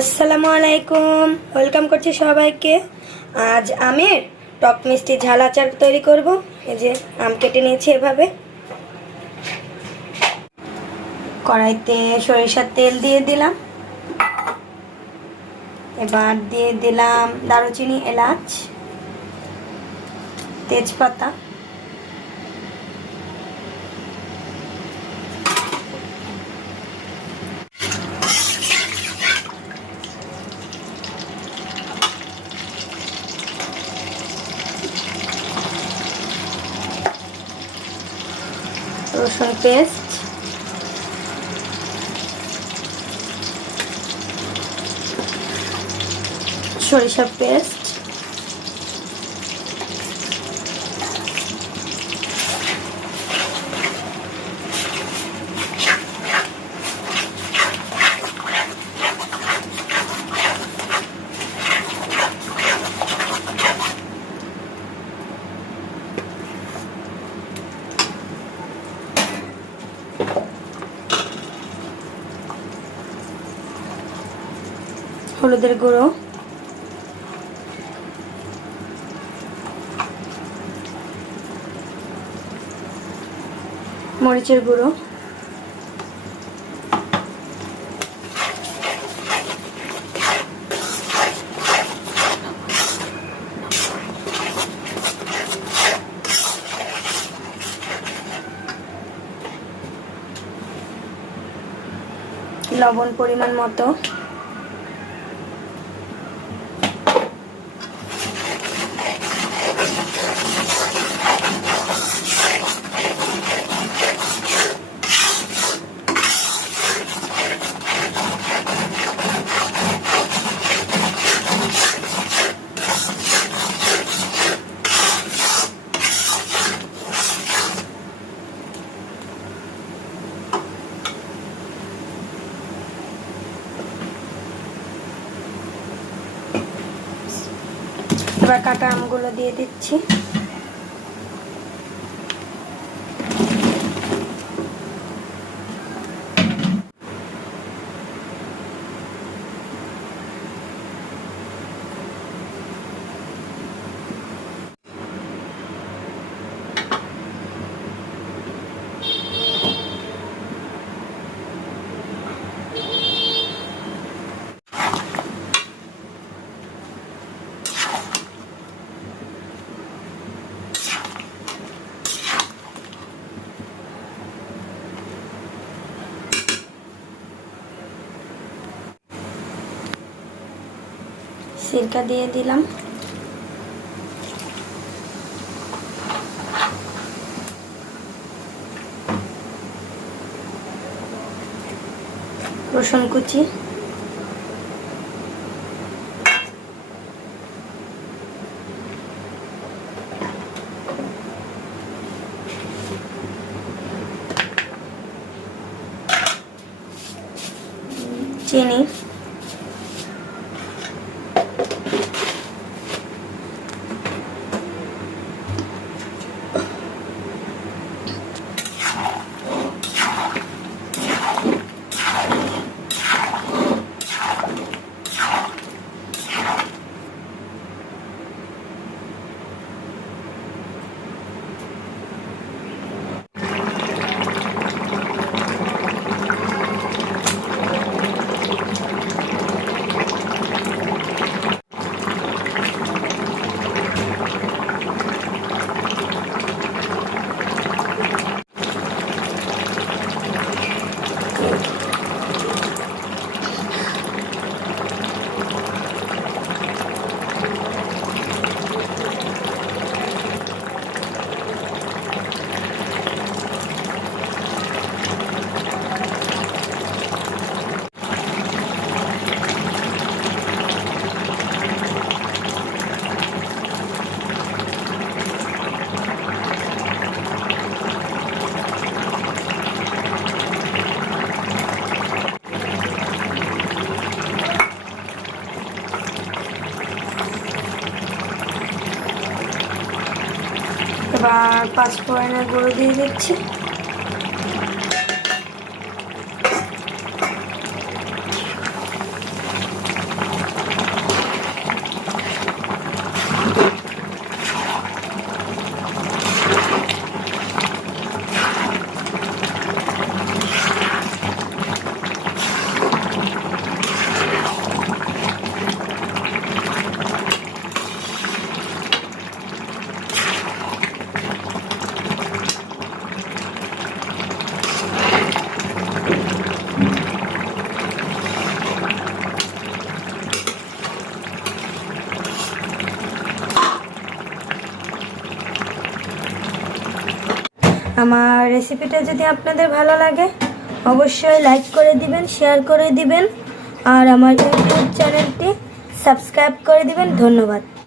আসসালামু আলাইকুম, ওয়েলকাম করছি সবাইকে। আজ আমের টক মিষ্টি ঝাল আচার তৈরি করব। এই যে আম কেটে নিয়েছি এভাবে। কড়াইতে সরিষার তেল দিয়ে দিলাম। এবার দিয়ে দিলাম দারুচিনি, এলাচ, তেজপাতা, রসুন পেস্ট, সরিষার পেস্ট, হলুদের গুঁড়ো, মরিচের গুঁড়ো, লবণ পরিমাণ মতো, এবার কাটা আমগুলো দিয়ে দিচ্ছি। সিরকা দিয়ে দিলাম। রসুন কুচি, চিনি, এবার 5 ফোড়নের গুঁড়ো দিয়ে দিচ্ছি। আমার রেসিপিটা যদি আপনাদের ভালো লাগে অবশ্যই লাইক করে দিবেন, শেয়ার করে দিবেন আর আমার ইউটিউব চ্যানেলটি সাবস্ক্রাইব করে দিবেন। ধন্যবাদ।